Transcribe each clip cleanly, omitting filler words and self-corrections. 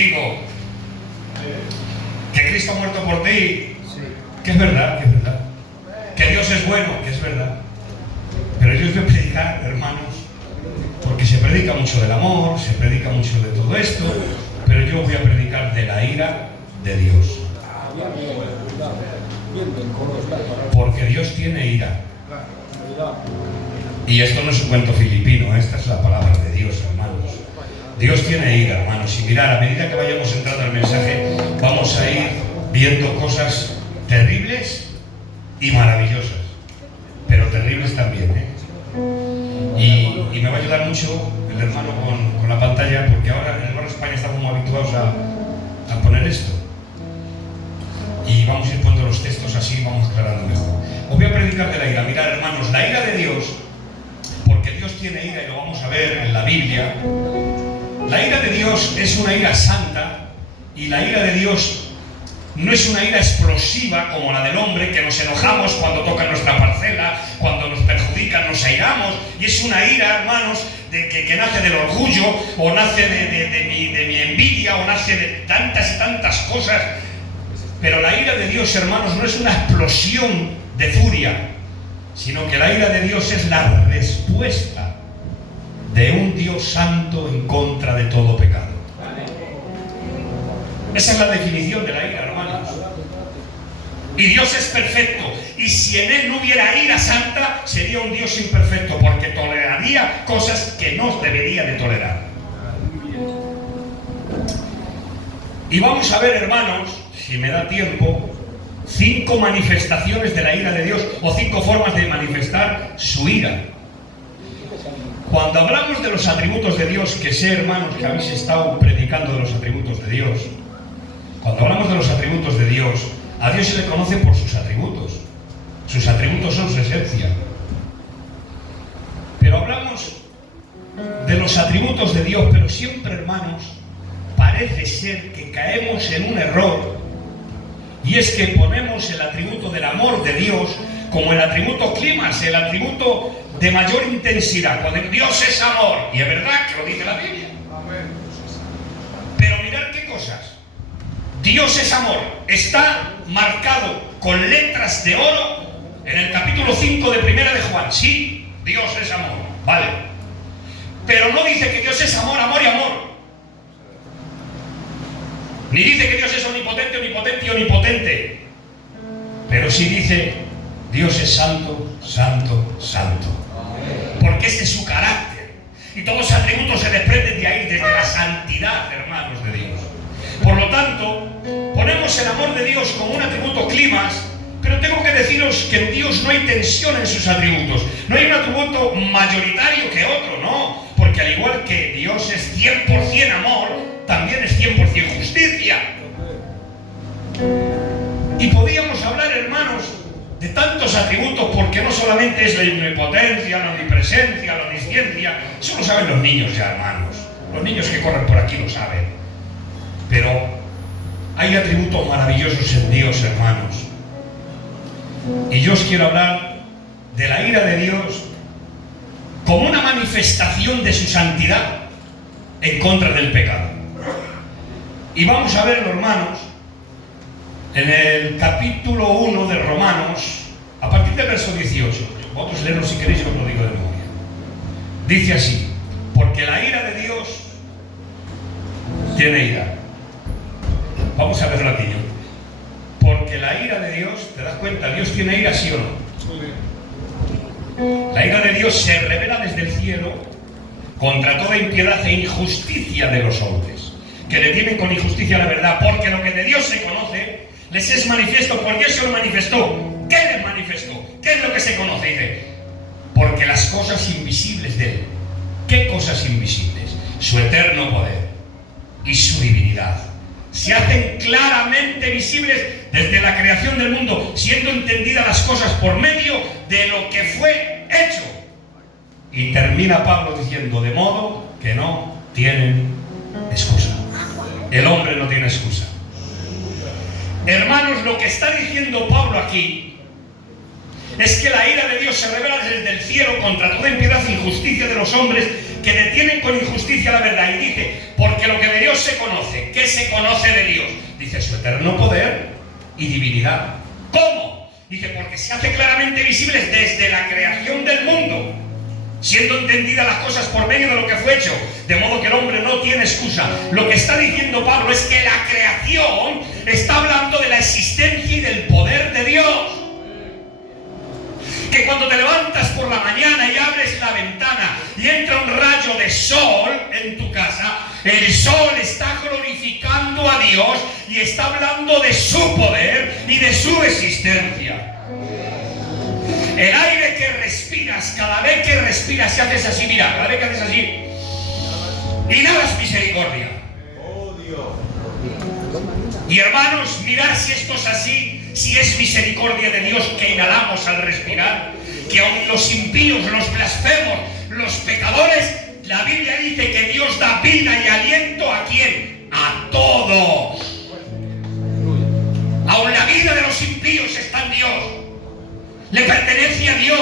contigo, que Cristo ha muerto por ti, que es verdad, que Dios es bueno, que es verdad. Pero yo os voy a predicar, hermanos, porque se predica mucho del amor, se predica mucho de todo esto, pero yo voy a predicar de la ira de Dios. Porque Dios tiene ira. Y esto no es un cuento filipino, esta es la palabra de Dios, hermanos. Dios tiene ira, hermanos. Y mirad, a medida que vayamos entrando al mensaje, vamos a ir viendo cosas terribles y maravillosas. Pero terribles también, ¿eh? Y me va a ayudar mucho el hermano con la pantalla, porque ahora en el barrio de España estamos muy habituados a poner esto. Y vamos a ir poniendo los textos así, vamos aclarando mejor. Os voy a predicar de la ira. Mirad, hermanos, la ira de Dios, porque Dios tiene ira y lo vamos a ver en la Biblia. La ira de Dios es una ira santa, y la ira de Dios no es una ira explosiva como la del hombre, que nos enojamos cuando tocan nuestra parcela, cuando nos perjudican, nos airamos, y es una ira, hermanos, que nace del orgullo, o nace de mi envidia, o nace de tantas y tantas cosas. Pero la ira de Dios, hermanos, no es una explosión de furia, sino que la ira de Dios es la respuesta de un Dios santo en contra de todo pecado. Esa es la definición de la ira, hermanos. Y Dios es perfecto, y si en Él no hubiera ira santa, sería un Dios imperfecto, porque toleraría cosas que no debería de tolerar. Y vamos a ver, hermanos, si me da tiempo, 5 manifestaciones de la ira de Dios, o 5 formas de manifestar su ira. Cuando hablamos de los atributos de Dios, que sé, hermanos, que habéis estado predicando de los atributos de Dios, cuando hablamos de los atributos de Dios, a Dios se le conoce por sus atributos. Sus atributos son su esencia. Pero hablamos de los atributos de Dios, pero siempre, hermanos, parece ser que caemos en un error, y es que ponemos el atributo del amor de Dios como el atributo clímax, el atributo de mayor intensidad, cuando Dios es amor, y es verdad que lo dice la Biblia. Pero mirad qué cosas. Dios es amor, está marcado con letras de oro en el capítulo 5 de Primera de Juan. Sí, Dios es amor, vale. Pero no dice que Dios es amor, amor y amor. Ni dice que Dios es omnipotente, omnipotente y omnipotente. Pero sí dice, Dios es santo, santo, santo. Porque ese es su carácter. Y todos los atributos se desprenden de ahí, desde la santidad, hermanos de Dios. Por lo tanto, ponemos el amor de Dios como un atributo clímax, pero tengo que deciros que en Dios no hay tensión en sus atributos. No hay un atributo mayoritario que otro, no. Porque al igual que Dios es 100% amor, también es 100% justicia. Y podíamos hablar, hermanos, de tantos atributos, porque no solamente es la omnipotencia, la omnipresencia, la omnisciencia. Eso lo saben los niños ya, hermanos. Los niños que corren por aquí lo saben. Pero hay atributos maravillosos en Dios, hermanos. Y yo os quiero hablar de la ira de Dios como una manifestación de su santidad en contra del pecado. Y vamos a verlo, hermanos, en el capítulo 1 de Romanos, a partir del verso 18. Vosotros leerlo si queréis, os lo digo de memoria. Dice así: porque la ira de Dios tiene ira. Vamos a verlo aquí. Porque la ira de Dios, ¿te das cuenta? Dios tiene ira, ¿sí o no? La ira de Dios se revela desde el cielo contra toda impiedad e injusticia de los hombres, que le tienen con injusticia la verdad, porque lo que de Dios se conoce les es manifiesto, por Dios se lo manifestó. ¿Qué les manifestó? ¿Qué es lo que se conoce? Dice, porque las cosas invisibles de Él. ¿Qué cosas invisibles? Su eterno poder y su divinidad se hacen claramente visibles desde la creación del mundo, siendo entendidas las cosas por medio de lo que fue hecho. Y termina Pablo diciendo, de modo que no tienen excusa. El hombre no tiene excusa. Hermanos, lo que está diciendo Pablo aquí es que la ira de Dios se revela desde el cielo contra toda impiedad e injusticia de los hombres que detienen con injusticia la verdad. Y dice, porque lo que de Dios Dios se conoce? ¿Qué se conoce de Dios? Dice, su eterno poder y divinidad. ¿Cómo? Dice, porque se hace claramente visible desde la creación del mundo, siendo entendidas las cosas por medio de lo que fue hecho, de modo que el hombre no tiene excusa. Lo que está diciendo Pablo es que la creación está hablando de la existencia y del poder de Dios. Que cuando te levantas por la mañana y abres la ventana y entra un rayo de sol en tu casa, el sol está glorificando a Dios y está hablando de su poder y de su existencia. El aire que respiras, cada vez que respiras, si haces así, mira, cada vez que haces así, inhalas misericordia. Y hermanos, mirad si esto es así, si es misericordia de Dios que inhalamos al respirar, que aun los impíos, los blasfemos, los pecadores, la Biblia dice que Dios da vida y aliento ¿a quién? A todos. Aun la vida de los impíos está en Dios, le pertenece a Dios.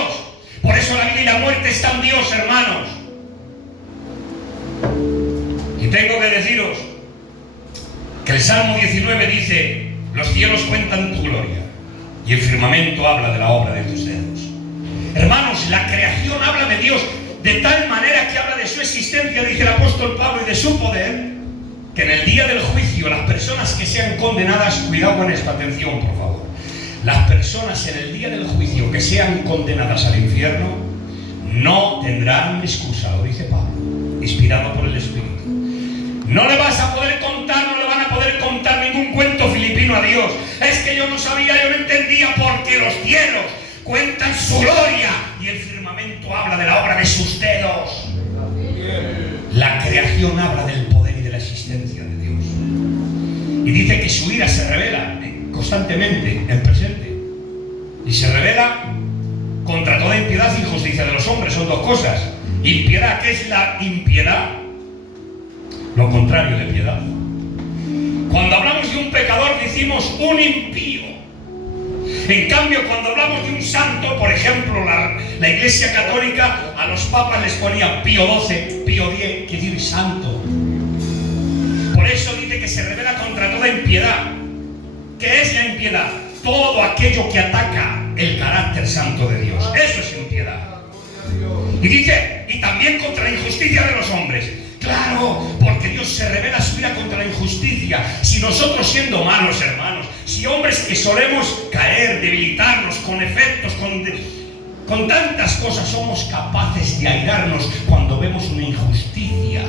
Por eso la vida y la muerte están en Dios, hermanos. Y tengo que deciros que el Salmo 19 dice: los cielos cuentan tu gloria y el firmamento habla de la obra de tus dedos. Hermanos, la creación habla de Dios de tal manera que habla de su existencia, dice el apóstol Pablo, y de su poder, que en el día del juicio las personas que sean condenadas, cuidado con esta, atención por favor, las personas en el día del juicio que sean condenadas al infierno no tendrán excusa, lo dice Pablo, inspirado por el Espíritu. No le vas a poder contar, no le van a poder contar ningún cuento filipino a Dios. Es que yo no sabía, yo no entendía, porque los cielos cuentan su gloria y el firmamento habla de la obra de sus dedos. La creación habla del poder y de la existencia de Dios. Y dice que su ira se revela constantemente, en presente. Y se revela contra toda impiedad y injusticia de los hombres. Son dos cosas. Impiedad, ¿qué es la impiedad? Lo contrario de piedad. Cuando hablamos de un pecador decimos un impío. En cambio, cuando hablamos de un santo, por ejemplo, la Iglesia Católica a los papas les ponía Pío XII, Pío X, quiere decir santo. Por eso dice que se revela contra toda impiedad. ¿Qué es la impiedad? Todo aquello que ataca el carácter santo de Dios. Eso es impiedad. Y dice, y también contra la injusticia de los hombres. Claro, porque Dios se revela su ira contra la injusticia. Si nosotros, siendo malos, hermanos, si hombres que solemos caer, debilitarnos con efectos, con tantas cosas, somos capaces de airarnos cuando vemos una injusticia.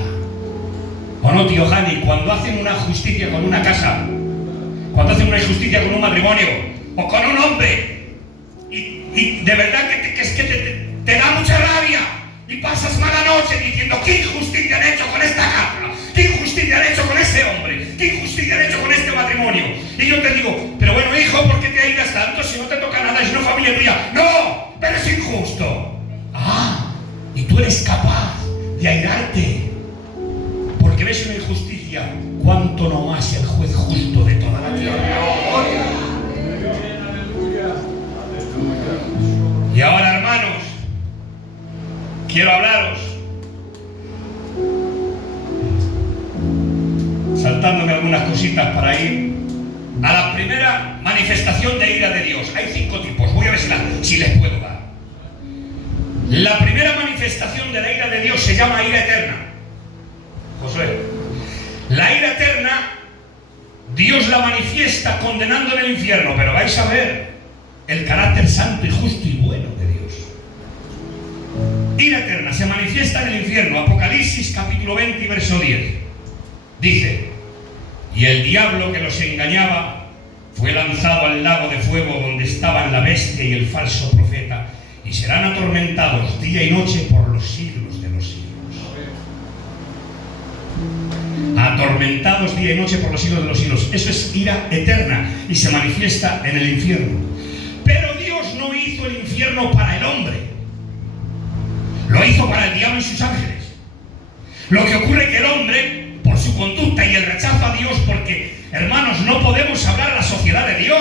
¿O no, tío Jani? Cuando hacen una justicia con una casa, cuando hacen una injusticia con un matrimonio o con un hombre, y de verdad que te da mucha rabia. Y pasas mala noche diciendo: ¿qué injusticia han hecho con esta casa? ¿Qué injusticia han hecho con ese hombre? ¿Qué injusticia han hecho con este matrimonio? Y yo te digo: pero bueno, hijo, ¿por qué te airas tanto si no te toca nada? Es una familia tuya. ¡No! ¡Pero es injusto! ¡Ah! Y tú eres capaz de airarte porque ves una injusticia. ¿Cuánto no más el juez justo de toda la tierra? Y ahora, hermanos, quiero hablaros, saltándome algunas cositas para ir a la primera manifestación de ira de Dios. Hay 5 tipos, voy a ver si les puedo dar. La primera manifestación de la ira de Dios se llama ira eterna. Josué, la ira eterna, Dios la manifiesta condenando en el infierno, pero vais a ver el carácter santo y justo y bueno de Dios. Ira eterna se manifiesta en el infierno. Apocalipsis capítulo 20 y verso 10 dice: y el diablo que los engañaba fue lanzado al lago de fuego donde estaban la bestia y el falso profeta, y serán atormentados día y noche por los siglos de los siglos. Atormentados día y noche por los siglos de los siglos. Eso es ira eterna y se manifiesta en el infierno. Pero Dios no hizo el infierno para el hombre, lo hizo para el diablo y sus ángeles. Lo que ocurre es que el hombre, por su conducta y el rechazo a Dios, porque, hermanos, no podemos hablar a la sociedad de Dios,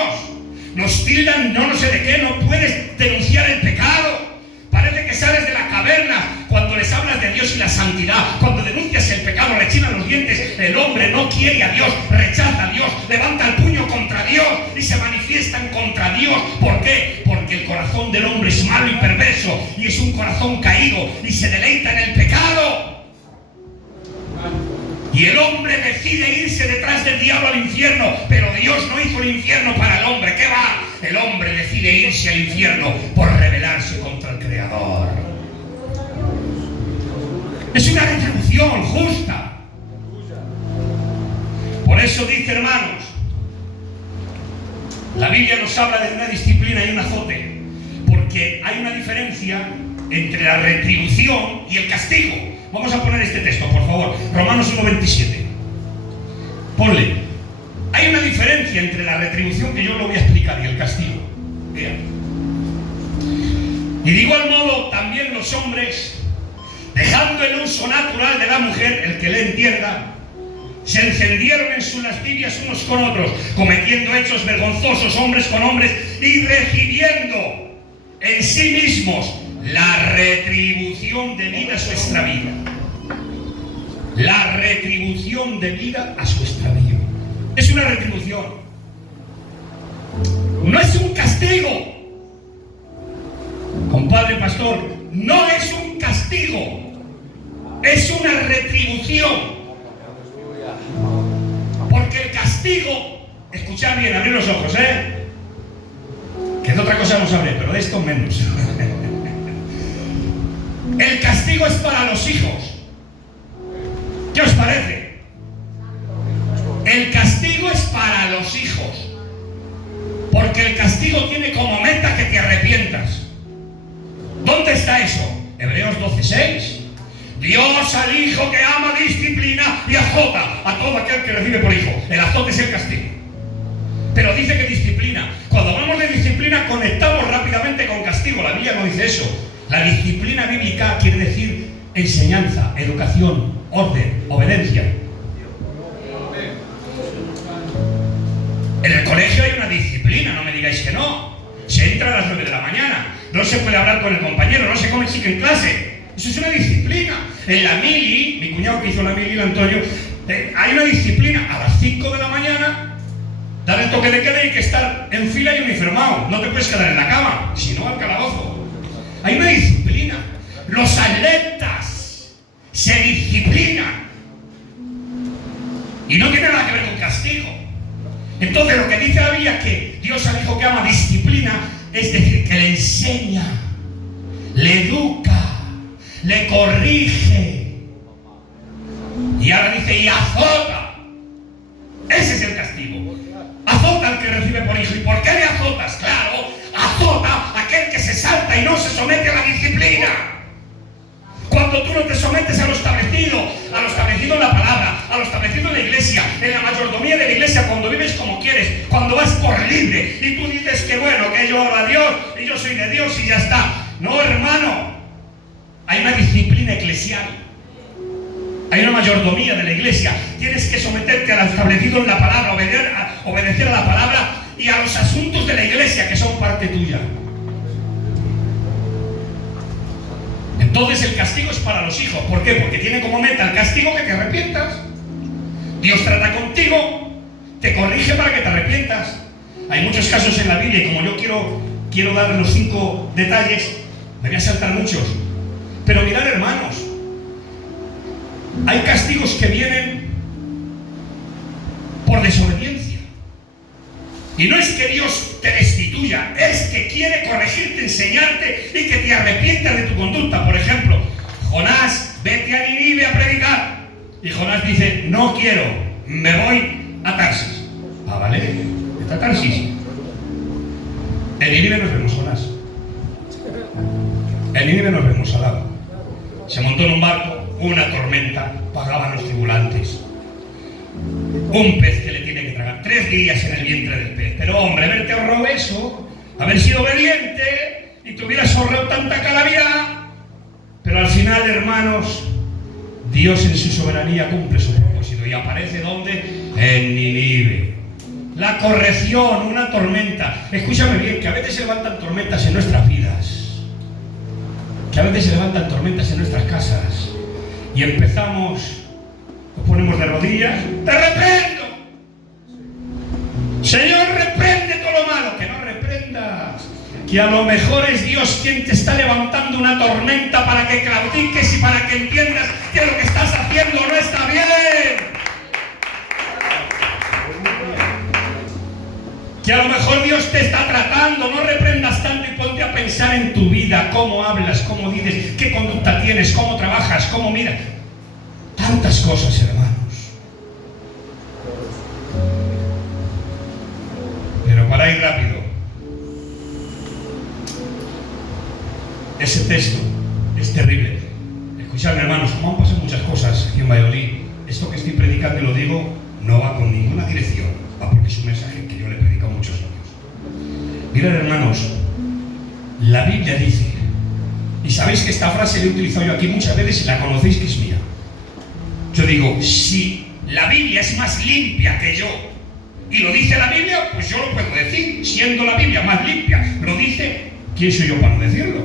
nos tildan no sé de qué, no puedes denunciar el pecado, parece que sales de la caverna cuando les hablas de Dios Dios y la santidad, cuando denuncias el pecado, rechinan los dientes, el hombre no quiere a Dios, rechaza a Dios, levanta el puño contra Dios y se manifiestan contra Dios. ¿Por qué? Porque el corazón del hombre es malo y perverso y es un corazón caído y se deleita en el pecado. Y el hombre decide irse detrás del diablo al infierno, pero Dios no hizo el infierno para el hombre. ¿Qué va? El hombre decide irse al infierno por rebelarse contra el Creador. Es una retribución justa. Por eso dice, hermanos, la Biblia nos habla de una disciplina y un azote, porque hay una diferencia entre la retribución y el castigo. Vamos a poner este texto, por favor. Romanos 1:27. Ponle. Hay una diferencia entre la retribución, que yo lo voy a explicar, y el castigo. Mira. Y de igual modo, también los hombres, dejando el uso natural de la mujer, el que le entienda, se encendieron en sus lascivias unos con otros, cometiendo hechos vergonzosos hombres con hombres y recibiendo en sí mismos la retribución debida a su extravío. La retribución debida a su extravío. Es una retribución. No es un castigo. Compadre pastor, no es un castigo. Es una retribución. Porque el castigo, escuchad bien, abrid los ojos, que de otra cosa no sabré, pero de esto menos. El castigo es para los hijos. ¿Qué os parece? El castigo es para los hijos. Porque el castigo tiene como meta que te arrepientas. ¿Dónde está eso? Hebreos 12:6. Dios al hijo que ama disciplina y azota a todo aquel que recibe por hijo. El azote es el castigo. Pero dice que disciplina. Cuando hablamos de disciplina conectamos rápidamente con castigo. La Biblia no dice eso. La disciplina bíblica quiere decir enseñanza, educación, orden, obediencia. En el colegio hay una disciplina, no me digáis que no. Se entra a las 9 de la mañana, no se puede hablar con el compañero, no se come chica en clase. Eso es una disciplina. En la mili, mi cuñado que hizo la mili, el Antonio, hay una disciplina. A las 5 de la mañana dan el toque de queda y hay que estar en fila y uniformado. No te puedes quedar en la cama, si no al calabozo. Hay una disciplina. Los atletas se disciplinan. Y no tiene nada que ver con castigo. Entonces lo que dice la Biblia es que Dios al hijo que ama disciplina, es decir, que le enseña, le educa, le corrige. Y ahora dice, y azota. Ese es el castigo. Azota al que recibe por hijo. ¿Y por qué le azotas? Claro, azota a aquel que se salta y no se somete a la disciplina. Cuando tú no te sometes a lo establecido en la palabra, a lo establecido en la iglesia, en la mayordomía de la iglesia, cuando vives como quieres, cuando vas por libre y tú dices que bueno, que yo oro a Dios y yo soy de Dios y ya está. No, hermano, hay una disciplina eclesial, hay una mayordomía de la iglesia. Tienes que someterte a lo establecido en la palabra, obedecer a la palabra y a los asuntos de la iglesia que son parte tuya. Entonces el castigo es para los hijos. ¿Por qué? Porque tiene como meta el castigo que te arrepientas. Dios trata contigo, te corrige para que te arrepientas. Hay muchos casos en la Biblia y como yo quiero dar los 5 detalles, me voy a saltar muchos. Pero mirad, hermanos, hay castigos que vienen por desobediencia. Y no es que Dios te destituya, es que quiere corregirte, enseñarte y que te arrepientas de tu conducta. Por ejemplo, Jonás, vete a Nínive a predicar. Y Jonás dice, no quiero, me voy a Tarsis. Ah, vale, vete a Tarsis. En Nínive nos vemos, Jonás. En Nínive nos vemos al lado. Se montó en un barco, una tormenta, pagaban los tripulantes. Un pez que le tiene que tragar 3 días en el vientre del pez. Pero hombre, haberte ahorrado eso, haber sido obediente y te hubieras ahorrado tanta calamidad. Pero al final, hermanos, Dios en su soberanía cumple su propósito. ¿Y aparece dónde? En Nínive. La corrección, una tormenta. Escúchame bien, que a veces se levantan tormentas en nuestras vidas. Que a veces se levantan tormentas en nuestras casas. y empezamos, nos ponemos de rodillas, te reprendo. Señor, reprende todo lo malo. Que no reprendas, que a lo mejor es Dios quien te está levantando una tormenta para que claudiques y para que entiendas que lo que estás haciendo no está bien. Que a lo mejor Dios te está tratando. No reprendas tanto y ponte a pensar en tu vida, cómo hablas, cómo dices, qué conducta tienes, cómo trabajas, cómo miras. Tantas cosas, hermanos. Pero para ir rápido, ese texto es terrible. Escuchadme, hermanos, como han pasado muchas cosas aquí en Valladolid, esto que estoy predicando y lo digo, no va con ninguna dirección, va porque es un mensaje que yo le he predicado a muchos años. Mirad, hermanos, la Biblia dice, y sabéis que esta frase la he utilizado yo aquí muchas veces y la conocéis que es mía. Yo digo, si la Biblia es más limpia que yo, y lo dice la Biblia, pues yo lo puedo decir, siendo la Biblia más limpia, lo dice, ¿quién soy yo para no decirlo?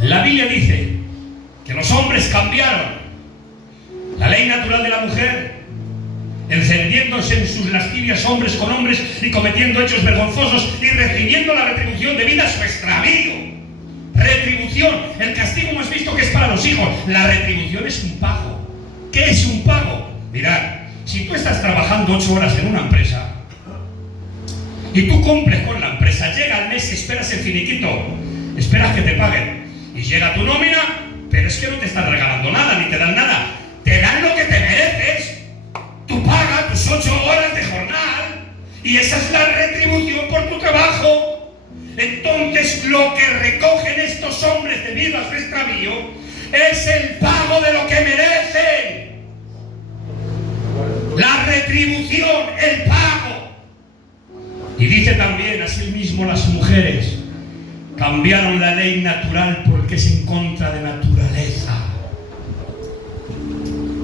La Biblia dice que los hombres cambiaron la ley natural de la mujer, encendiéndose en sus lascivias hombres con hombres y cometiendo hechos vergonzosos y recibiendo la retribución debida a su extravío. Retribución, el castigo hemos visto que es para los hijos, la retribución es un pago. ¿Qué es un pago? Mirad, si tú estás trabajando 8 horas en una empresa y tú cumples con la empresa, llega el mes y esperas el finiquito, esperas que te paguen y llega tu nómina, pero es que no te están regalando nada ni te dan nada, te dan lo que te mereces, tu paga, tus 8 horas de jornal, y esa es la retribución por tu trabajo. Entonces lo que recogen estos hombres debido a su extravío es el pago de lo que merecen. La retribución, el pago. Y dice también, así mismo las mujeres cambiaron la ley natural porque es en contra de naturaleza.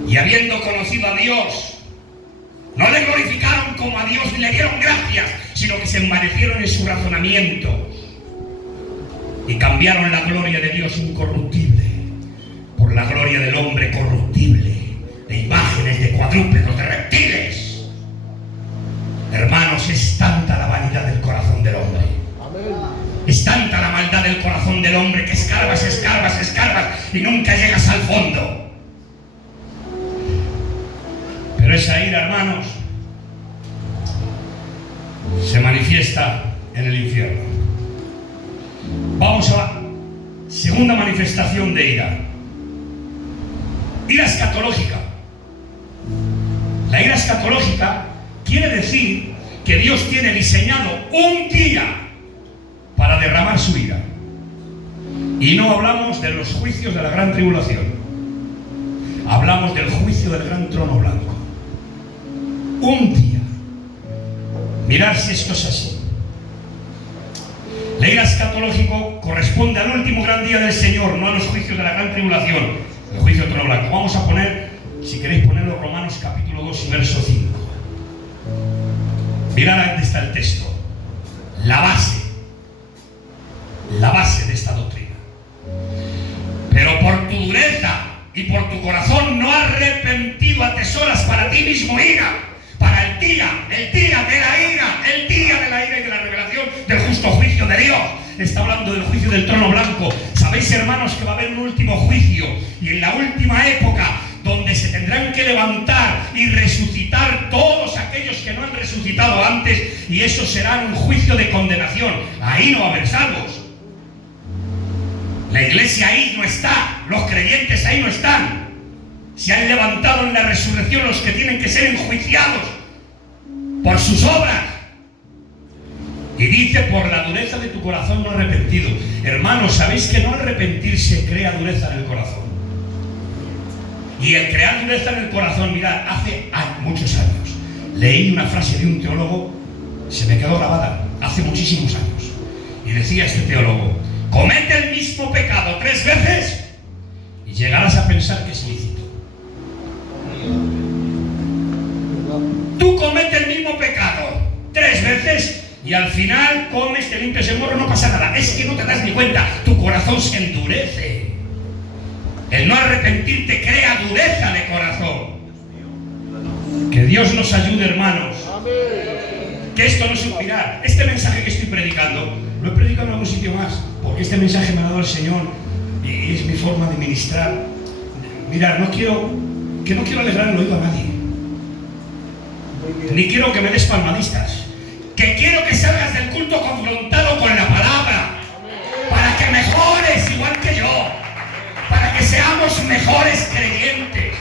Y habiendo conocido a Dios, no le glorificaron como a Dios ni le dieron gracias, sino que se envanecieron en su razonamiento y cambiaron la gloria de Dios incorruptible por la gloria del hombre corruptible, de imágenes, de cuadrúpedos, de reptiles. Hermanos, es tanta la vanidad del corazón del hombre, es tanta la maldad del corazón del hombre que escarbas, escarbas, escarbas y nunca llegas al fondo. Pero esa ira, hermanos, se manifiesta en el infierno. Vamos a la segunda manifestación de ira. Ira escatológica. La ira escatológica quiere decir que Dios tiene diseñado un día para derramar su ira. Y no hablamos de los juicios de la gran tribulación. Hablamos del juicio del gran trono blanco. Un día. Mirad si esto es así. La ira escatológico corresponde al último gran día del Señor, no a los juicios de la gran tribulación, el juicio del trono blanco. Vamos a poner, si queréis ponerlo, Romanos capítulo 2 y verso 5. Mirad dónde está el texto. La base de esta doctrina. Pero por tu dureza y por tu corazón no arrepentido atesoras para ti mismo ira, para el día de la ira, el día de la ira y de la revelación del justo juicio de Dios. Está hablando del juicio del trono blanco. Sabéis, hermanos, que va a haber un último juicio, y en la última época, donde se tendrán que levantar y resucitar todos aquellos que no han resucitado antes, y eso será un juicio de condenación. Ahí no va a haber salvos. La iglesia ahí no está, los creyentes ahí no están. Se han levantado en la resurrección los que tienen que ser enjuiciados por sus obras. Y dice, por la dureza de tu corazón no arrepentido. Hermanos, ¿sabéis que no arrepentirse crea dureza en el corazón? Y el crear dureza en el corazón, mirad, hace muchos años leí una frase de un teólogo, se me quedó grabada, hace muchísimos años. Y decía este teólogo: comete el mismo pecado 3 veces y llegarás a pensar que es lícito. Tú cometes el mismo pecado 3 veces y al final comes, te limpias el morro, no pasa nada. Es que no te das ni cuenta, tu corazón se endurece. El no arrepentirte crea dureza de corazón. Que Dios nos ayude, hermanos. Que esto no es un mirar. Este mensaje que estoy predicando, lo he predicado en algún sitio más, porque este mensaje me ha dado el Señor y es mi forma de ministrar. Mirad, no quiero alegrar el oído a nadie. Ni quiero que me des palmadistas. Que quiero que salgas del culto confrontado con la palabra. Para que mejores igual que yo. Para que seamos mejores creyentes.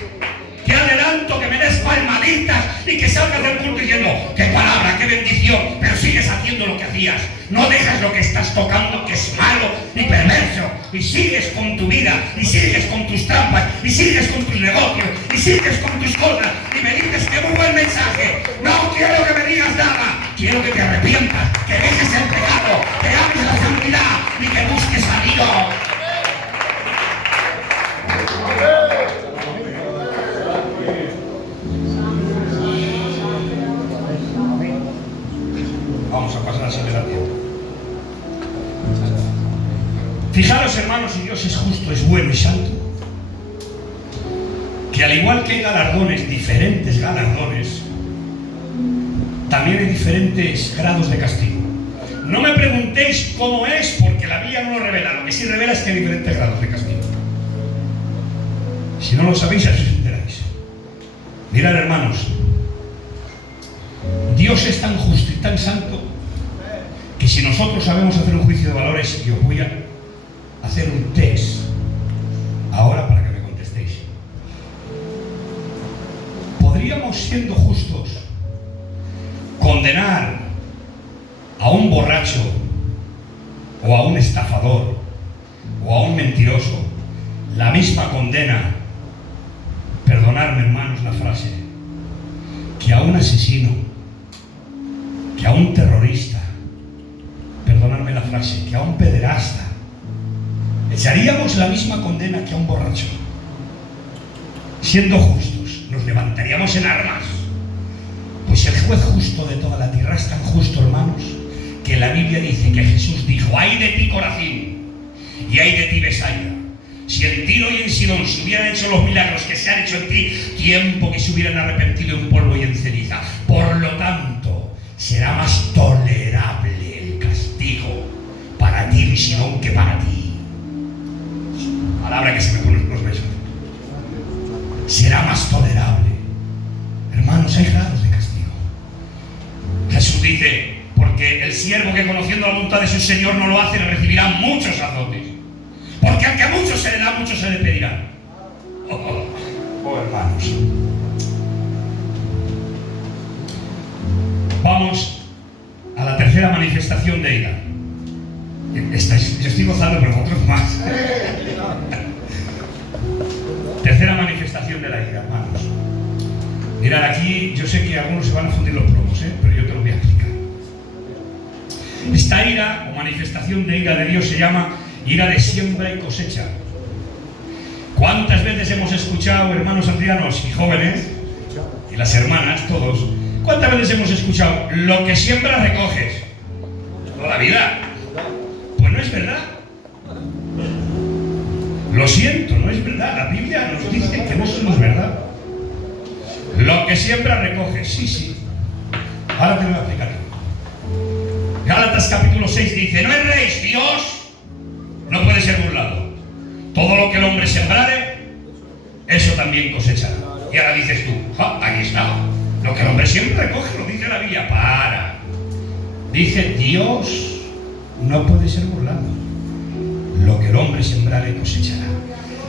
Que adelanto que me des palmaditas y que salgas del culto diciendo: qué palabra, qué bendición, pero sigues haciendo lo que hacías. No dejas lo que estás tocando, que es malo y perverso, y sigues con tu vida, y sigues con tus trampas, y sigues con tus negocios, y sigues con tus cosas, y me dices que muy buen mensaje. No quiero que me digas nada, quiero que te arrepientas, que dejes el pecado, que ames la santidad y que busques a Dios. Vamos a pasar a la siguiente. Fijaros, hermanos, si Dios es justo, es bueno y santo, que al igual que hay galardones, diferentes galardones, también hay diferentes grados de castigo. No me preguntéis cómo es, porque la Biblia no lo revela. Lo que sí revela es que hay diferentes grados de castigo. Si no lo sabéis, así os enteráis. Mirad, hermanos, Dios es tan justo y tan santo que si nosotros sabemos hacer un juicio de valores, y os voy a hacer un test ahora para que me contestéis. ¿Podríamos, siendo justos, condenar a un borracho o a un estafador o a un mentiroso la misma condena, perdonadme, hermanos, la frase, que a un asesino, que a un terrorista, perdonadme la frase, que a un pederasta? ¿Echaríamos la misma condena que a un borracho? Siendo justos, ¿nos levantaríamos en armas? Pues el juez justo de toda la tierra es tan justo, hermanos, que la Biblia dice que Jesús dijo: ay de ti, Corazín, y ay de ti, Besaida. Si en Tiro y en Sidón se hubieran hecho los milagros que se han hecho en ti, tiempo que se hubieran arrepentido en polvo y en ceniza. Por lo tanto, será más tolerable el castigo para Tiro y Sidón que para ti. Palabra que se me ponen los besos. Será más tolerable. Hermanos, hay grados de castigo. Jesús dice: porque el siervo que conociendo la voluntad de su Señor no lo hace, le recibirá muchos azotes. Porque al que a muchos se le da, muchos se le pedirá. Hermanos. Vamos a la tercera manifestación de ira. Yo estoy gozando, pero vosotros más. Tercera manifestación de la ira, hermanos. Mirad, aquí yo sé que algunos se van a fundir los plomos, pero yo te lo voy a explicar. Esta ira o manifestación de ira de Dios se llama ira de siembra y cosecha. ¿Cuántas veces hemos escuchado, hermanos ancianos y jóvenes, y las hermanas, todos, cuántas veces hemos escuchado: lo que siembras recoges? Toda la vida. Pues no es verdad. Lo siento, no es verdad. La Biblia nos dice que eso no es verdad. Lo que siembra recoge, sí. Ahora te lo voy a explicar. Gálatas capítulo 6 dice: no erréis, Dios no puede ser burlado. Todo lo que el hombre sembrare, eso también cosechará. Y ahora dices tú: ahí está. Lo que el hombre siempre recoge, lo dice la Biblia. Dice: Dios no puede ser burlado. Lo que el hombre sembrare cosechará.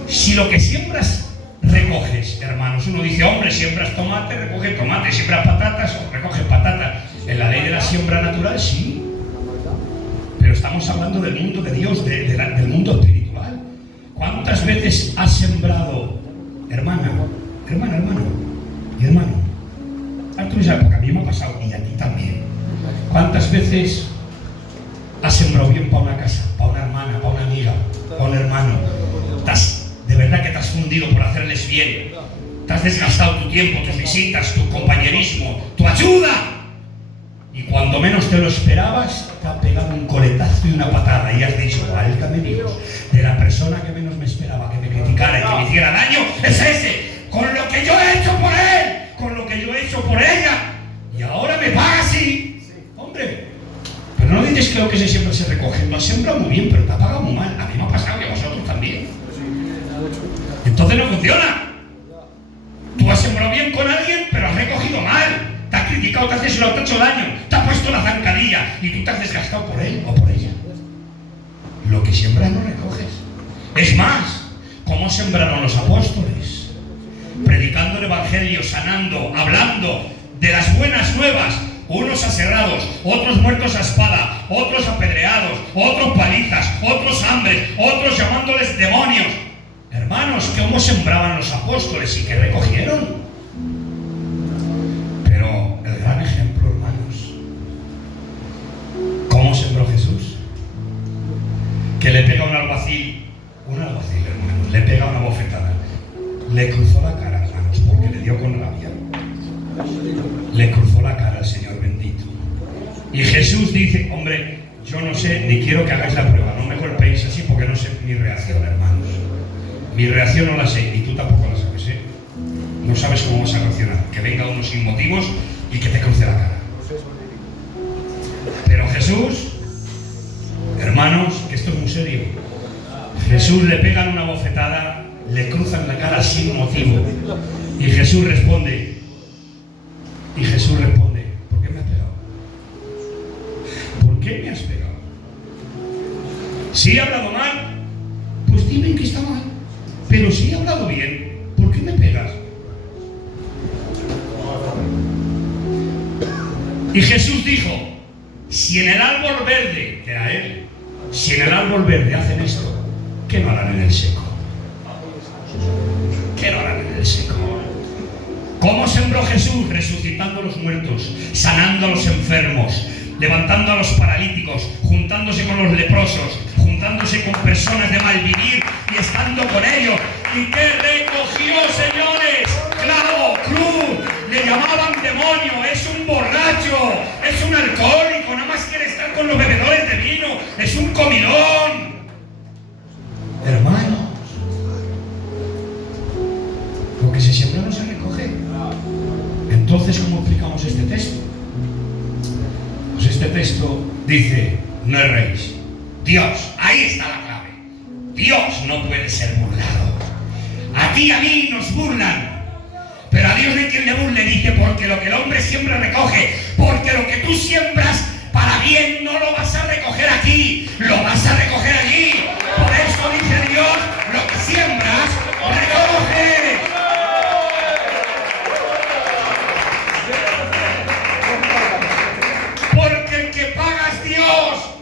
Si lo que siembras recoges, hermanos, uno dice: hombre, siembras tomate, recoge tomate, siembras patatas, recoge patatas. En la ley de la siembra natural, sí. Pero estamos hablando del mundo de Dios, del mundo espiritual. ¿Cuántas veces has sembrado, hermana, hermano y hermano? Tú sabes, porque a mí me ha pasado y a ti también. ¿Cuántas veces has sembrado bien para una casa, para una hermana, para una amiga, para un hermano? De verdad que te has fundido por hacerles bien. Te has desgastado tu tiempo, tus visitas, tu compañerismo, tu ayuda. Y cuando menos te lo esperabas, te ha pegado un coletazo y una patada y has dicho, válgame Dios, de la persona que menos me esperaba que me criticara y que me hiciera daño, es ese, con lo que yo he hecho por él, con lo que yo he hecho por ella, y ahora me paga así. Hombre, pero no dices que lo que se siembra se recoge. Lo has sembrado muy bien, pero te ha pagado muy mal. A mí me ha pasado y a vosotros también. Entonces no funciona. Tú has sembrado bien con alguien, pero has recogido mal. Te has criticado, te has censurado, te ha hecho daño, te ha puesto la zancadilla y tú te has desgastado por él o por ella. Lo que siembras no recoges. Es más, ¿cómo sembraron los apóstoles? Predicando el evangelio, sanando, hablando de las buenas nuevas. Unos aserrados, otros muertos a espada, otros apedreados, otros palizas, otros hambres, otros llamándoles demonios. Hermanos, ¿cómo sembraban los apóstoles y qué recogieron? Pero el gran ejemplo, hermanos, ¿cómo sembró Jesús? Que le pega un alguacil, hermanos, le pega una bofetada, le cruzó la cara, hermanos, porque le dio con rabia. Le cruzó la cara al Señor bendito. Y Jesús dice, hombre, yo no sé, ni quiero que hagáis la prueba, no me golpeéis así porque no sé mi reacción, hermanos. Mi reacción no la sé, y tú tampoco la sabes, ¿eh? No sabes cómo vas a reaccionar. Que venga uno sin motivos y que te cruce la cara. Pero Jesús, hermanos, que esto es muy serio. Jesús le pegan una bofetada, le cruzan la cara sin motivo. Y Jesús responde, ¿por qué me has pegado? ¿Por qué me has pegado? Si he hablado mal, pues dime que está mal. Pero si he hablado bien, ¿por qué me pegas? Y Jesús dijo, si en el árbol verde, que era él, si en el árbol verde hacen esto, ¿qué no harán en el seco? ¿Qué no harán en el seco? ¿Cómo sembró Jesús? Resucitando a los muertos, sanando a los enfermos, levantando a los paralíticos, juntándose con los leprosos, juntándose con personas de mal vivir y estando con ellos. ¿Y qué recogió, señores? Clavo, cruz, le llamaban demonio, es un borracho, es un alcohólico, nada más quiere estar con los bebedores de vino, es un comilón. Hermanos, lo que se siembra no se recoge. Entonces, ¿cómo explicamos este texto? Pues este texto dice, no erréis. Dios, ahí está la clave. Dios no puede ser burlado. A ti y a mí nos burlan. Pero a Dios no hay quien le burle, dice, porque lo que el hombre siembra recoge. Porque lo que tú siembras para bien no lo vas a recoger aquí, lo vas a recoger allí. Por eso dice Dios, lo que siembras, recoge.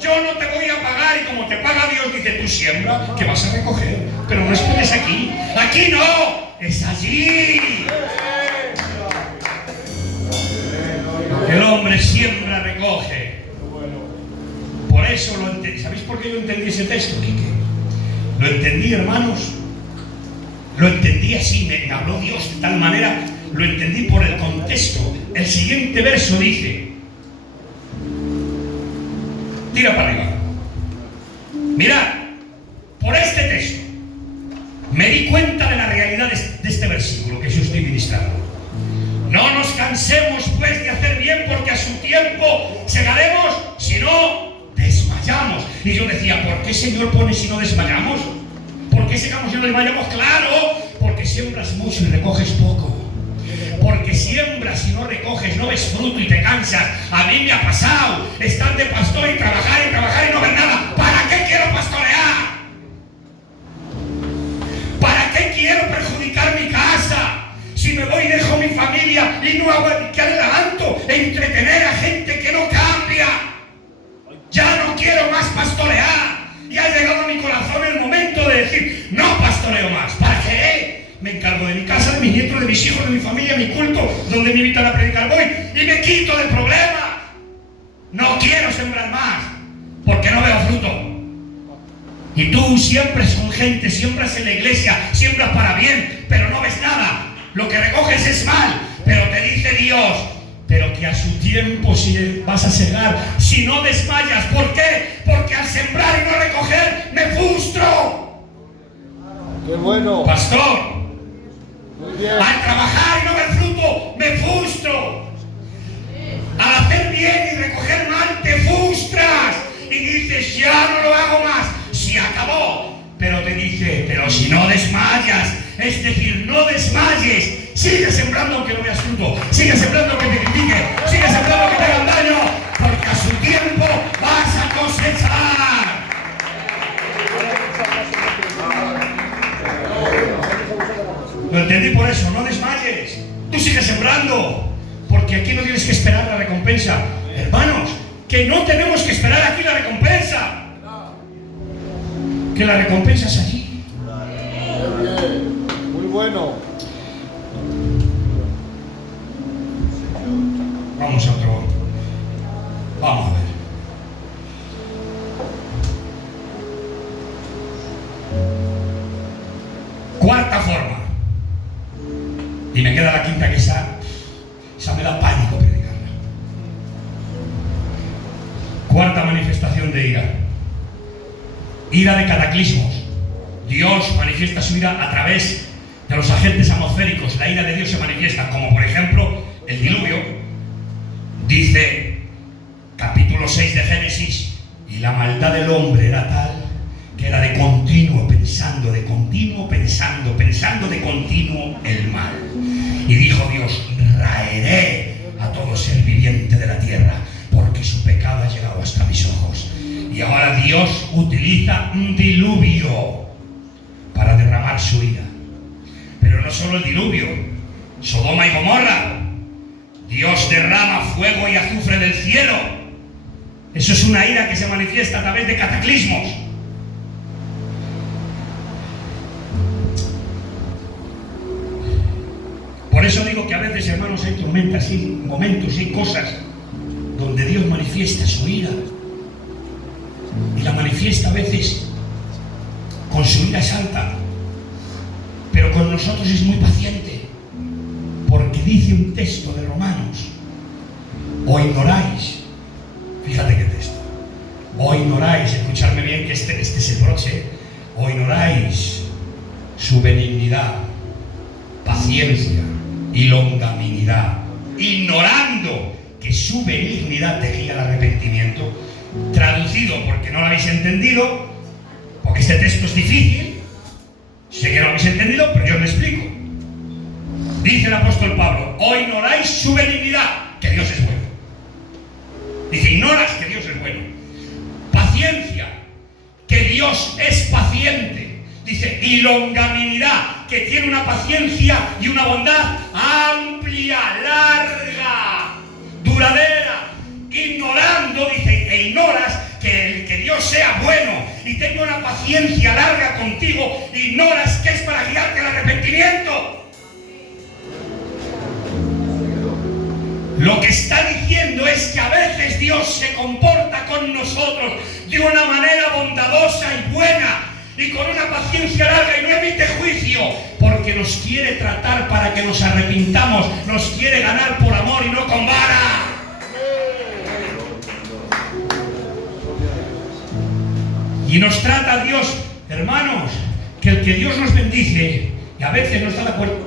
Yo no te voy a pagar, y como te paga Dios, dice, tú siembra, que vas a recoger, pero no esperes aquí. Aquí no, es allí. El hombre siembra, recoge. Por eso lo entendí. ¿Sabéis por qué yo entendí ese texto, Quique? Lo entendí, hermanos. Lo entendí así, me habló Dios de tal manera, lo entendí por el contexto. El siguiente verso dice, tira para arriba. Mirad, por este texto me di cuenta de la realidad de este versículo que yo estoy ministrando. No nos cansemos pues de hacer bien, porque a su tiempo segaremos, si no desmayamos. Y yo decía, ¿por qué Señor pone si no desmayamos? ¿Por qué segamos y no desmayamos? Claro, porque siembras mucho y recoges poco. Porque siembras y no recoges, no ves fruto y te cansas. A mí me ha pasado estar de pastor y trabajar y no ver nada. ¿Para qué quiero pastorear? ¿Para qué quiero perjudicar mi casa? Si me voy y dejo mi familia y no hago que adelanto, entretener a gente que no cambia. Ya no quiero más pastorear. Y ha llegado a mi corazón el momento de decir, no pastoreo más. ¿Para qué? Me encargo de mi casa, de mis nietos, de mis hijos, de mi familia, mi culto, donde me invitan a predicar voy y me quito del problema. No quiero sembrar más, porque no veo fruto. Y tú siembras con gente, siembras en la iglesia, siembras para bien, pero no ves nada. Lo que recoges es mal, pero te dice Dios, pero que a su tiempo si vas a segar, si no desmayas. ¿Por qué? Porque al sembrar y no recoger me frustro. ¡Qué bueno! Pastor, Muy bien. al trabajar y no ver fruto me frustro. Al hacer bien y recoger mal te frustras y dices, ya no lo hago más, se acabó. Pero te dice, pero si no desmayas, es decir, no desmayes, sigue sembrando aunque no veas fruto, sigue sembrando aunque te critique, sigue sembrando aunque te hagan daño, porque a su tiempo vas a cosechar. Lo entendí por eso, no desmayes, tú sigues sembrando, porque aquí no tienes que esperar la recompensa. Hermanos, que no tenemos que esperar aquí la recompensa, que la recompensa es allí. Muy bien. Muy bueno. Vamos a otro. Vamos a ver. Cuarta forma. Y me queda la quinta, que esa me da pánico predicarla. Cuarta manifestación de ira. Ira de cataclismos. Dios manifiesta su ira a través de los agentes atmosféricos. La ira de Dios se manifiesta, como por ejemplo el diluvio. Dice capítulo 6 de Génesis: y la maldad del hombre era tal que era de continuo pensando, de continuo pensando, pensando de continuo el mal. Y dijo Dios: raeré a todo ser viviente de la tierra, porque su pecado ha llegado hasta mis ojos. Y ahora Dios utiliza un diluvio para derramar su ira. Pero no solo el diluvio, Sodoma y Gomorra. Dios derrama fuego y azufre del cielo. Eso es una ira que se manifiesta a través de cataclismos. Por eso digo que a veces, hermanos, hay tormentas, hay momentos, hay cosas donde Dios manifiesta su ira. Y la manifiesta a veces con su ira alta, pero con nosotros es muy paciente, porque dice un texto de Romanos: o ignoráis, fíjate qué texto, o ignoráis, escuchadme bien que este es el broche, o ignoráis su benignidad, paciencia y longanimidad, ignorando que su benignidad te guía al arrepentimiento. Traducido, porque no lo habéis entendido, porque este texto es difícil, sé que no lo habéis entendido, pero yo os lo explico. Dice el apóstol Pablo: o ignoráis su benignidad, que Dios es bueno. Dice: ignoras que Dios es bueno. Paciencia, que Dios es paciente. Dice: y longanimidad, que tiene una paciencia y una bondad amplia, larga, duradera. Ignorando, dice, e ignoras que Dios sea bueno y tenga una paciencia larga contigo, ignoras que es para guiarte al arrepentimiento. Lo que está diciendo es que a veces Dios se comporta con nosotros de una manera bondadosa y buena y con una paciencia larga, y no emite juicio, porque nos quiere tratar para que nos arrepintamos, nos quiere ganar por amor y no con vara. Y nos trata Dios, hermanos, que el que Dios nos bendice, y a veces no está de acuerdo,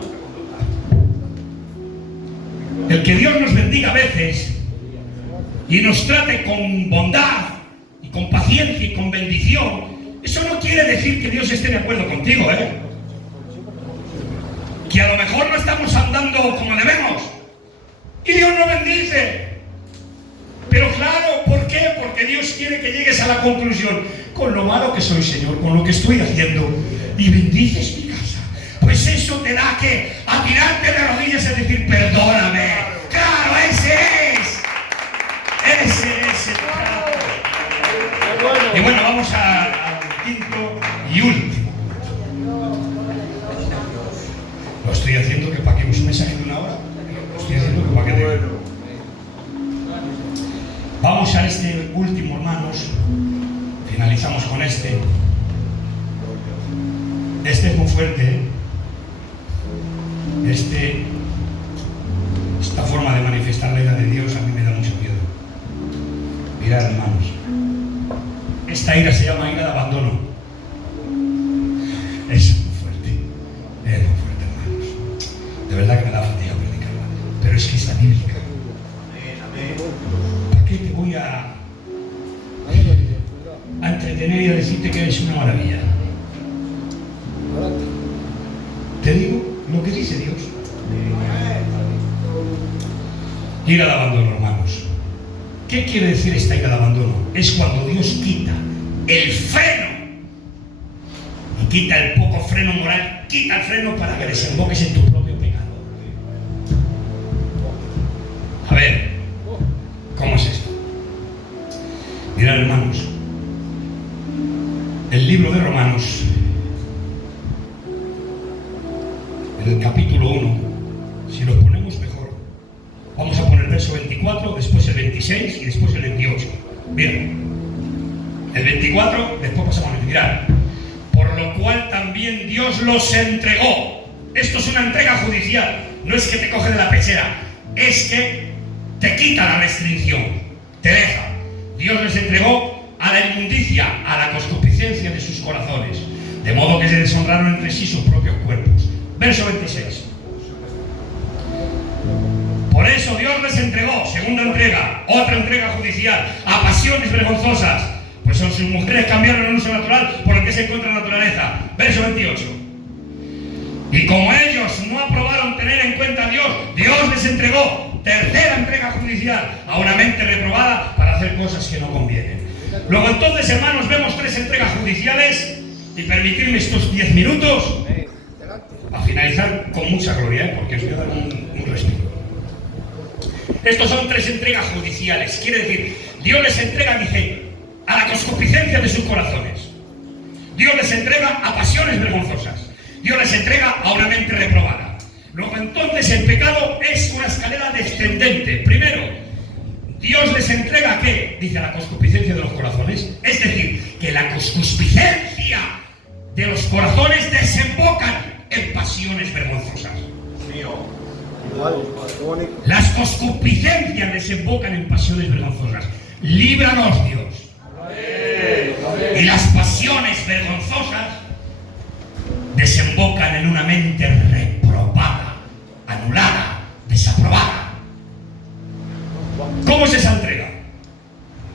el que Dios nos bendiga a veces y nos trate con bondad y con paciencia y con bendición, eso no quiere decir que Dios esté de acuerdo contigo, que a lo mejor no estamos andando como debemos y Dios nos bendice. Pero claro, ¿por qué? Porque Dios quiere que llegues a la conclusión: con lo malo que soy, Señor, con lo que estoy haciendo, y bendices mi casa, pues eso te da que a tirarte de rodillas y decir: perdóname. Claro, ese es el trato. Y bueno, vamos al quinto y último. Lo estoy haciendo que para que un mensaje de una hora, lo estoy haciendo que para que te... Vamos a este último, hermanos. Finalizamos con este. Este es muy fuerte, esta forma de manifestar la ira de Dios ira se llama ira de abandono. Es muy fuerte, hermanos. De verdad que me da fatiga predicarla, pero es que es la Biblia. ¿Para qué te voy a entretener y a decirte que eres una maravilla? Te digo lo que dice Dios. Ira de abandono, hermanos. ¿Qué quiere decir esta ira de abandono? Es cuando Dios quita el freno y quita el poco freno moral, quita el freno para que desemboques en tu propio pecado. A ver, ¿cómo es esto? Mirad, hermanos, el libro de Romanos, en el capítulo 1, si lo ponemos mejor, vamos a poner el verso 24, después el 26 y después el 28. Miren, el 24, después pasamos a mirar. Por lo cual también Dios los entregó. Esto es una entrega judicial. No es que te coge de la pechera, es que te quita la restricción, te deja. Dios les entregó a la inmundicia, a la concupiscencia de sus corazones, de modo que se deshonraron entre sí sus propios cuerpos. Verso 26. Por eso Dios les entregó, segunda entrega, otra entrega judicial, a pasiones vergonzosas, pues son sus mujeres cambiaron el uso natural por el que se encuentra la naturaleza. Verso 28. Y como ellos no aprobaron tener en cuenta a Dios, Dios les entregó, tercera entrega judicial, a una mente reprobada para hacer cosas que no convienen. Luego entonces, hermanos, vemos tres entregas judiciales, y permitirme estos 10 minutos a finalizar con mucha gloria, porque os voy a dar un respiro. Estos son tres entregas judiciales. Quiere decir, Dios les entrega, dice, a la concupiscencia de sus corazones. Dios les entrega a pasiones vergonzosas. Dios les entrega a una mente reprobada. Luego entonces el pecado es una escalera descendente. Primero, Dios les entrega ¿a qué? Dice, a la concupiscencia de los corazones. Es decir, que la concupiscencia de los corazones desembocan en pasiones vergonzosas. Las concupiscencias desembocan en pasiones vergonzosas. Líbranos, Dios. Y las pasiones vergonzosas desembocan en una mente reprobada, anulada, desaprobada. ¿Cómo es esa entrega?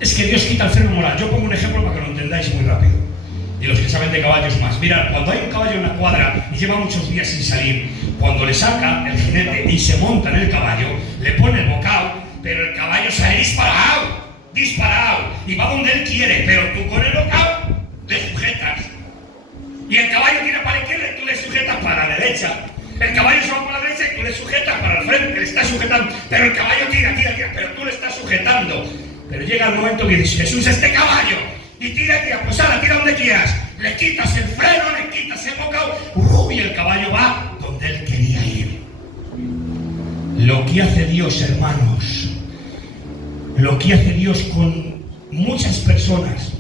Es que Dios quita el freno moral. Yo pongo un ejemplo para que lo entendáis muy rápido. Y los que saben de caballos más. Mirad, cuando hay un caballo en la cuadra y lleva muchos días sin salir, cuando le saca el jinete y se monta en el caballo, le pone el bocado, pero el caballo sale disparado, y va donde él quiere, pero tú con el bocado le sujetas. Y el caballo tira para la izquierda y tú le sujetas para la derecha. El caballo se va para la derecha y tú le sujetas para el frente, le estás sujetando. Pero el caballo tira, pero tú le estás sujetando. Pero llega el momento que dices, Jesús, este caballo, y tira, pues ahora, tira donde quieras. Le quitas el freno, le quitas el bocado, y el caballo va donde él quería ir. Lo que hace Dios, hermanos, lo que hace Dios con muchas personas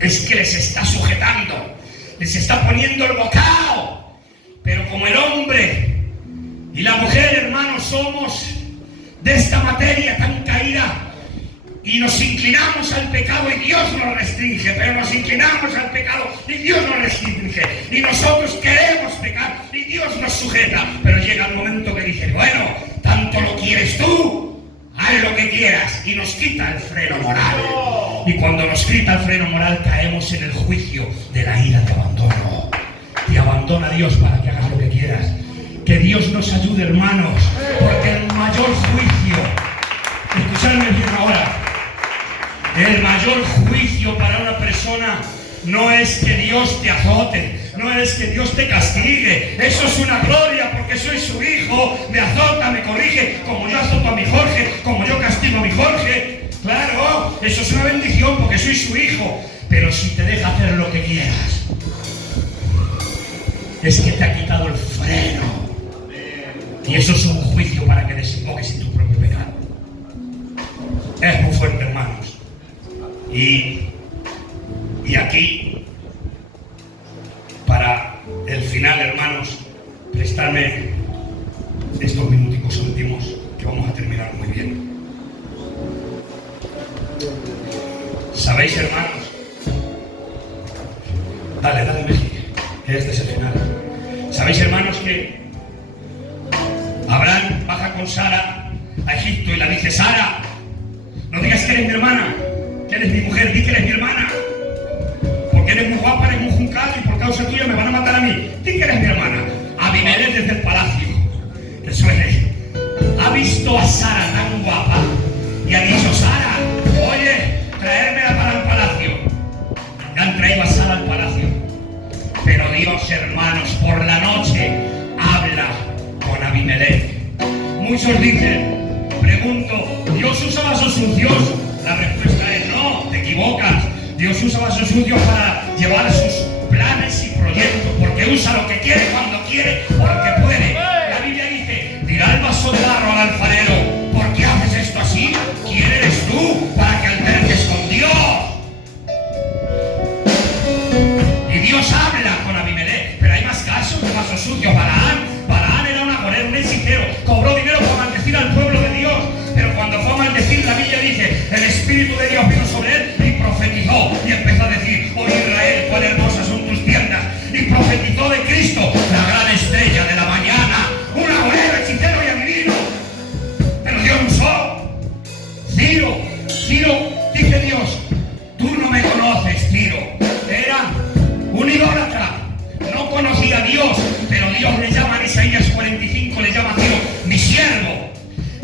es que les está sujetando, les está poniendo el bocado. Pero como el hombre y la mujer, hermanos, somos de esta materia tan caída, y nos inclinamos al pecado y Dios nos restringe, pero nos inclinamos al pecado y Dios nos restringe, y nosotros queremos pecar y Dios nos sujeta, pero llega el momento que dice, bueno, tanto lo quieres tú, haz lo que quieras, y nos quita el freno moral. Y cuando nos quita el freno moral caemos en el juicio de la ira de abandono. Te abandona Dios para que hagas lo que quieras. Que Dios nos ayude, hermanos, porque el mayor juicio, escuchadme bien ahora, el mayor juicio para una persona no es que Dios te azote, no es que Dios te castigue. Eso es una gloria porque soy su hijo, me azota, me corrige, como yo azoto a mi Jorge, como yo castigo a mi Jorge. Claro, eso es una bendición porque soy su hijo. Pero si te deja hacer lo que quieras, es que te ha quitado el freno. Y eso es un juicio para que desemboques en tu propio pecado. Es muy fuerte, hermanos. Y aquí, para el final, hermanos, prestarme estos minuticos últimos, que vamos a terminar muy bien. ¿Sabéis, hermanos, Este es el final. ¿Sabéis, hermanos, que Abraham baja con Sara a Egipto y la dice: Sara, no digas que eres mi hermana, que eres mi mujer, di que eres mi hermana, porque eres muy guapa, eres muy juncal y por causa tuya me van a matar a mí. Di que eres mi hermana. Abimelech desde el palacio, que suene, ha visto a Sara tan guapa y ha dicho: Sara, oye, traérmela para el palacio. Le han traído a Sara al palacio. Pero Dios, hermanos, por la noche habla con Abimelech. Muchos dicen, pregunto, ¿Dios usa vasos sucios? La respuesta es no, te equivocas. Dios usa vasos sucios para llevar sus planes y proyectos, porque usa lo que quiere, cuando quiere, porque puede. La Biblia dice: dirá el vaso de barro al alfarero: ¿por qué haces esto así? ¿Quién eres tú para que alterques con Dios? Y Dios habla con Abimelech. Pero hay más casos de vasos sucios. Balaán era un agorero, un hechicero, cobró dinero para maldecir al pueblo de Dios. Pero cuando fue a maldecir, la Biblia dice: el Espíritu de Dios vino sobre él y profetizó. Y empezó a decir: oh Israel, cuán hermosas son tus tiendas. Y profetizó de Cristo, la gran estrella de la mañana. Un agorero, hechicero y adivino. Pero Dios usó Ciro, dice Dios: tú no me conoces, Ciro. Era un idólatra, no conocía a Dios, pero Dios le llama en Isaías 45, le llama a Ciro mi siervo,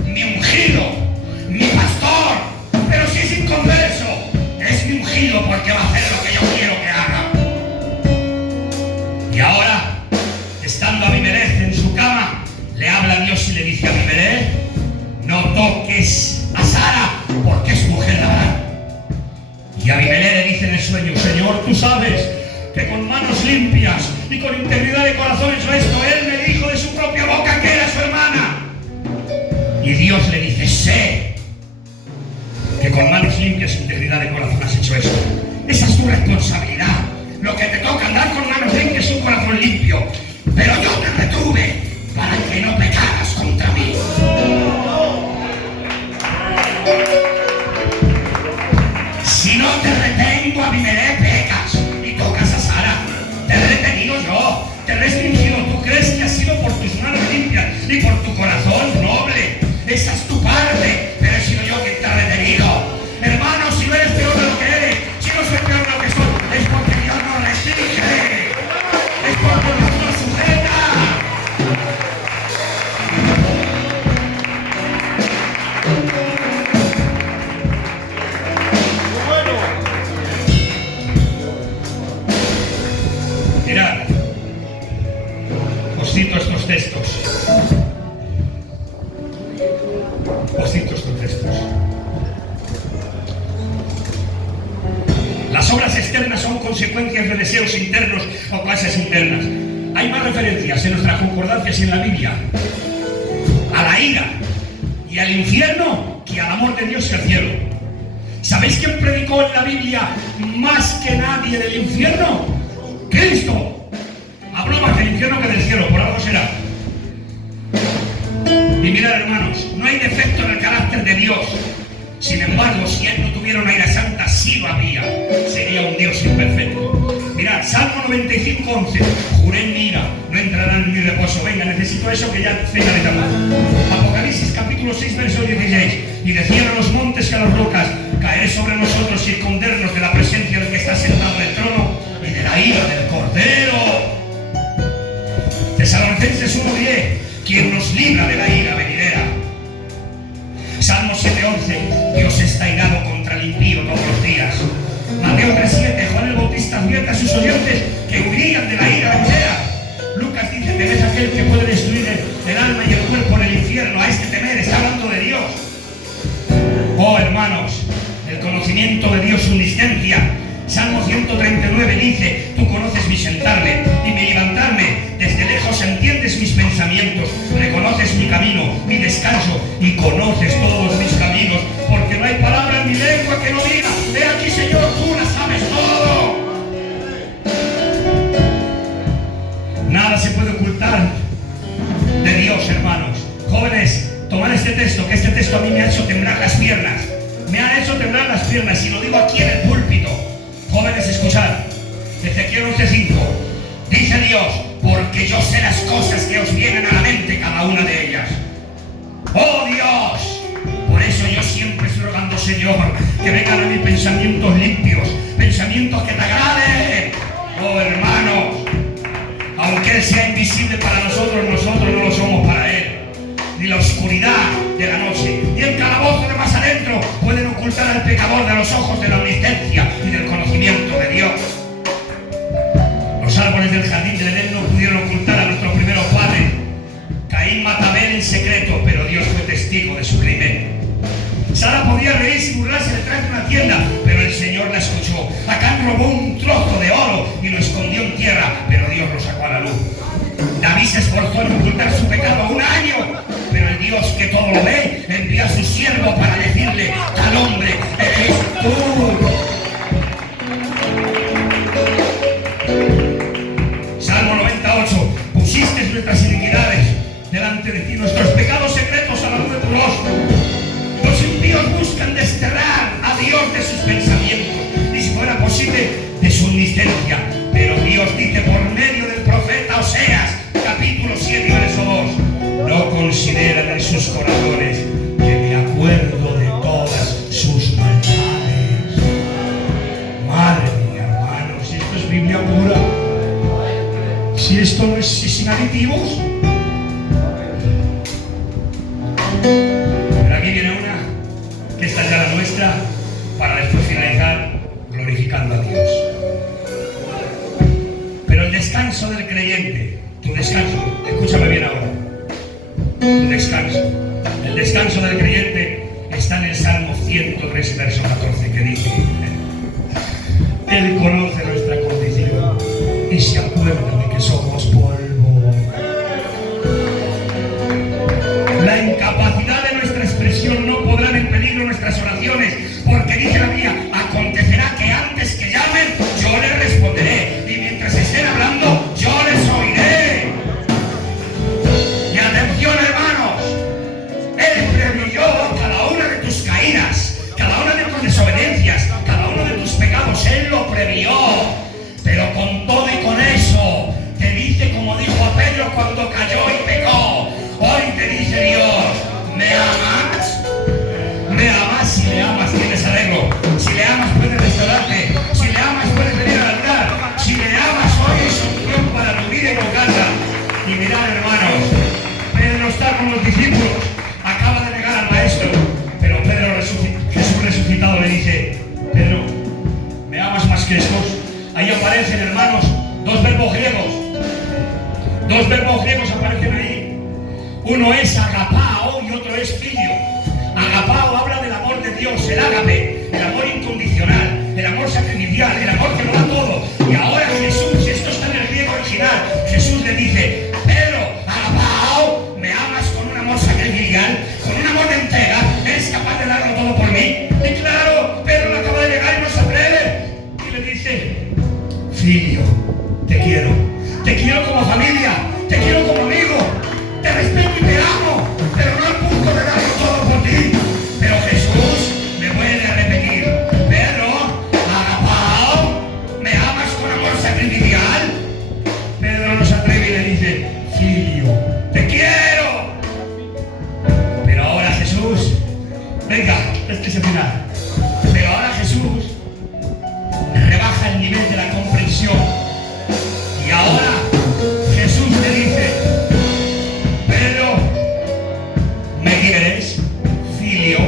mi ungido, mi pastor. Pero si es inconverso, es mi ungido, porque va a hacer lo que yo quiero que haga. Y ahora, estando Abimelech en su cama, le habla a Dios y le dice a Abimelech: no toques a Sara, porque es mujer de Abraham. Y Abimelech le dice en el sueño: Señor, tú sabes que con manos limpias y con integridad de corazón he hecho esto. Él me dijo de su propia boca que era su hermana. Y Dios le dice: sé que con manos limpias e integridad de corazón has hecho esto. Esa es tu responsabilidad. Lo que te toca, andar con manos limpias y un corazón limpio. Pero yo te retuve para que no pecaras contra mí. Si no te retengo, Abimelech, pecas y tocas a Sara. Te he retenido yo, te he restringido. Tú crees que ha sido por tus manos limpias y por tu corazón noble. Esa es tu parte, pero he sido yo quien te ha retenido. Hermano, si no eres peor de lo que eres, si no soy peor de lo que soy, es porque Dios nos restringe, es porque Dios nos sujeta. Mirad, os cito estos textos. Las obras externas son consecuencias de deseos internos o clases internas. Hay más referencias en nuestras concordancias y en la Biblia a la ira y al infierno que al amor de Dios y al cielo. ¿Sabéis quién predicó en la Biblia más que nadie del infierno? Cristo. Habló más del infierno que del cielo, por algo será. Y mirad, hermanos, no hay defecto en el carácter de Dios. Sin embargo, si Él no tuviera una ira santa, sí lo había. Sería un Dios imperfecto. Mirad, Salmo 95:11. Juré en mi ira, no entrarán en mi reposo. Venga, necesito eso que ya finalizamos. Apocalipsis capítulo 6, verso 16. Y decían a los montes que a las rocas: caeré sobre nosotros y escondernos de la presencia del que está sentado en el trono y de la ira del Cordero. Tesalonicenses 1:10. Quien nos libra de la ira venidera. Salmo 7:11. Dios está irado contra el impío todos los días. Mateo 3:7. Juan el Bautista advierte a sus oyentes que huirían de la ira venidera. Lucas dice: temed aquel que puede destruir el alma y el cuerpo en el infierno. A este temer, está hablando de Dios. Oh, hermanos, el conocimiento de Dios, su omnisciencia. Salmo 139 dice: tú conoces mi sentarme y mi levantarme. Desde lejos entiendes mis pensamientos, reconoces mi camino, mi descanso, y conoces todos mis caminos, porque no hay palabra en mi lengua que no diga: he aquí, Señor, tú la sabes todo. Nada se puede ocultar de Dios, hermanos. Jóvenes, tomad este texto, que este texto a mí me ha hecho temblar las piernas. Me ha hecho temblar las piernas, y lo digo aquí en el púlpito. Jóvenes, escuchad. Ezequiel 11:5. Dice Dios, porque yo sé las cosas que os vienen a la mente, cada una de ellas. ¡Oh Dios! Por eso yo siempre estoy rogando, Señor, que vengan a mí pensamientos limpios, pensamientos que te agraden. Oh hermanos, aunque Él sea invisible para nosotros, nosotros no lo somos para Él. Ni la oscuridad de la noche, ni el calabozo de más adentro pueden ocultar al pecador de los ojos de la omnisciencia y del conocimiento de Dios. Los árboles del jardín del Edén no pudieron ocultar a nuestros primeros padres. Caín mata a Abel en secreto, pero Dios fue testigo de su crimen. Sara podía reírse y burlarse detrás de una tienda, pero el Señor la escuchó. Acán robó un trozo de oro y lo escondió en tierra, pero Dios lo sacó a la luz. David se esforzó en ocultar su pecado 1 año, pero el Dios que todo lo ve envió a su siervo para decirle: tal hombre eres tú. Salmo 98. Pusiste nuestras iniquidades delante de ti, nuestros pecados secretos a la luz de tu rostro. Los impíos buscan desterrar a Dios de sus pensamientos, y si fuera posible, de su omnisciencia. Pero Dios dice por medio del profeta Oseas, capítulo 7, verso 2: no consideran en sus corazones que me acuerdo de todas sus maldades. Madre mía, hermanos, si esto es Biblia pura, si esto no es sin aditivos. Pero aquí viene una que esta es ya la nuestra, para después finalizar glorificando a Dios. Pero el descanso del creyente, tu descanso, escúchame bien ahora, tu descanso, el descanso del creyente está en el Salmo 103, verso 14, que dice: Él conoce nuestra condición y se acuerda de que somos polvo. La incapacidad de nuestra expresión no podrán en peligro nuestras oraciones, porque dice la Biblia: acontecerá que antes que llamen, yo les responderé, y mientras estén hablando, yo les oiré. Y atención, hermanos, Él previó cada una de tus caídas, cada una de tus desobediencias, cada uno de tus pecados. Él lo previó. Pero con todo y con eso, te dice, como dijo a Pedro cuando cayó y pecó, hoy te dice Dios: ¿me amas? ¿Me amas? Si le amas, tienes arreglo. Si le amas, puedes restaurarte. Si le amas, puedes venir al altar. Si le amas, hoy hay solución para tu vida y tu casa. Y mirad, hermanos, Pedro está con los discípulos, acaba de negar al maestro, pero Jesús resucitado le dice: Pedro, ¿me amas más que estos? Ahí aparecen, hermanos, dos verbos griegos. Dos verbos griegos aparecen ahí. Uno es agapao y otro es filio. Agapao habla del amor de Dios, el ágape, el amor incondicional, el amor sacrificial, el amor que lo da todo. Y ahora Jesús, esto está en el griego original, Jesús le dice: Pedro, agapao, ¿me amas con un amor sacrificial, con un amor de entrega? ¿Eres capaz de darlo todo por mí? Y claro, Pedro le acaba de llegar y no se atreve. Y le dice: Filio, te quiero como familia, te quiero como amigo, te respeto y te amo, pero no al punto de darlo todo por ti. Pero Jesús me vuelve a repetir: Pedro, agapao, ¿me amas con amor sacrificial? Pedro no se atreve y le dice: Filio, te quiero. Pero ahora Jesús, venga, este es el final. Pero ahora Jesús rebaja el nivel de la comprensión. Y ahora Jesús le dice: Pedro, ¿me quieres, Filio?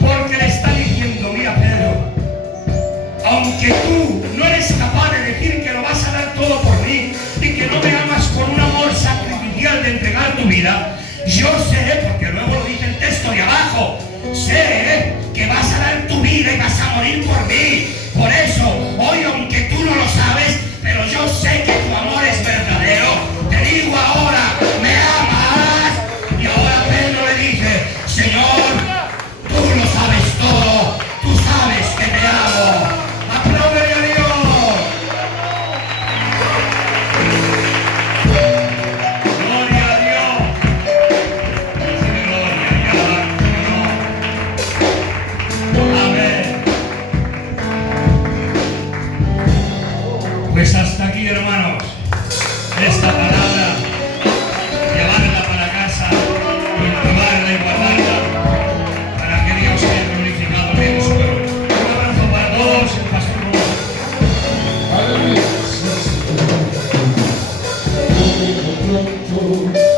Porque le está diciendo: mira, Pedro, aunque tú no eres capaz de decir que lo vas a dar todo por mí y que no me amas con un amor sacrificial de entregar tu vida, yo sé, porque luego lo dice el texto de abajo, sé que vas a dar tu vida y vas a morir por mí. Por eso, hoy, aunque tú no lo sabes, pero yo sé que tu amor es verdadero, te digo ahora: ¿me amas? Y ahora Pedro le dice: Señor, tú lo sabes todo, tú sabes que te amo. ¡Apláudele a Dios! ¡Gloria a Dios! Gloria a Dios. Amén. pronto